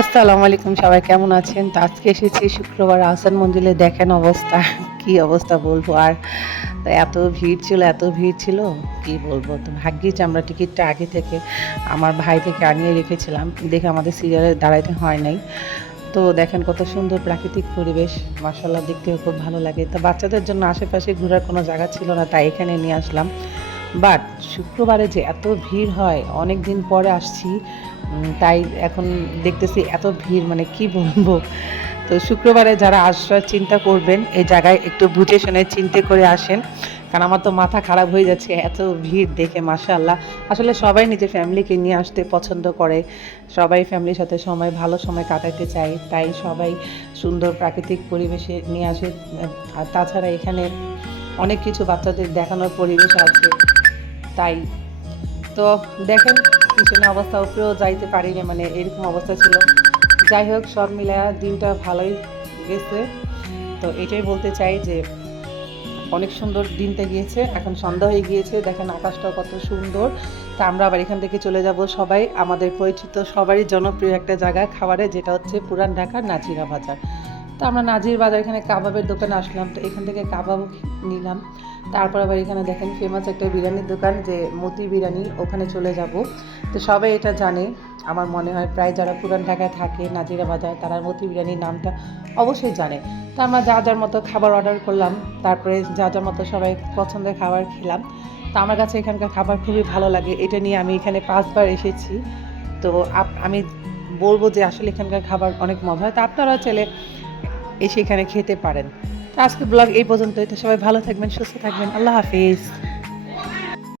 আসসালামু আলাইকুম, সবাই কেমন আছেন? তো আজকে এসেছি শুক্রবার আহসান মঞ্জিলে। দেখেন অবস্থা, কি অবস্থা বলবো আর। তো এত ভিড় ছিল কি বলবো। তো ভাগ্যিস আমরা টিকিটটা আগে থেকে আমার ভাই থেকে আনিয়ে রেখেছিলাম দেখে আমাদের সিরিয়ালে দাঁড়াইতে হয় নাই। তো দেখেন কত সুন্দর প্রাকৃতিক পরিবেশ, মাশাআল্লাহ দেখতেও খুব ভালো লাগে। তো বাচ্চাদের জন্য আশেপাশে ঘোরার কোনো জায়গা ছিল না, তাই এখানে নিয়ে আসলাম। বাট শুক্রবারে যে এত ভিড় হয়, অনেক দিন পরে আসছি, তাই এখন দেখতেছি এত ভিড়, মানে কি বলবো। তো শুক্রবারে যারা আসার চিন্তা করবেন এই জায়গায় একটু বুঝে শুনে চিন্তে করে আসেন, কারণ আমার তো মাথা খারাপ হয়ে যাচ্ছে এত ভিড় দেখে। মাশাআল্লাহ, আসলে সবাই নিজের ফ্যামিলিকে নিয়ে আসতে পছন্দ করে, সবাই ফ্যামিলির সাথে ভালো সময় কাটাতে চায়, তাই সবাই সুন্দর প্রাকৃতিক পরিবেশে নিয়ে আসে। আর তাছাড়া এখানে অনেক কিছু বাচ্চাদের দেখানোর পরিবেশ আছে, তাই তো দেখেন পিছনে অবস্থা, উপরেও যাইতে পারিনি, মানে এরকম অবস্থা ছিল। যাই হোক, সব মিলে দিনটা ভালোই গেছে। তো এটাই বলতে চাই যে অনেক সুন্দর দিনটা গিয়েছে। এখন সন্ধ্যা হয়ে গিয়েছে, দেখেন আকাশটাও কত সুন্দর। তা আমরা আবার এখান থেকে চলে যাব সবাই আমাদের পরিচিত সবারই জনপ্রিয় একটা জায়গা খাবারে, যেটা হচ্ছে পুরান ঢাকার নাজিরা বাজার। তো আমরা নাজির বাজার এখানে কাবাবের দোকানে আসলাম, তো এখান থেকে কাবাব নিলাম। তারপর আবার এখানে দেখেন ফেমাস একটা বিরিয়ানির দোকান, যে মতি বিরিয়ানি, ওখানে চলে যাব। তো সবাই এটা জানে, আমার মনে হয় প্রায় যারা পুরান ঢাকায় থাকে নাজিরা বাজার, তারা মতি বিরিয়ানির নামটা অবশ্যই জানে। তো আমরা যার মতো খাবার অর্ডার করলাম, তারপরে যার মতো সবাই পছন্দের খাবার খেলাম। তো আমার কাছে এখানকার খাবার খুবই ভালো লাগে, এটা নিয়ে আমি এখানে 5বার এসেছি। তো আমি বলবো যে আসলে এখানকার খাবার অনেক মজা হয়, তো আপনারাও চাইলে এসে এখানে খেতে পারেন। তো আজকে ব্লগ এই পর্যন্তই। তো সবাই ভালো থাকবেন, সুস্থ থাকবেন, আল্লাহ হাফিজ।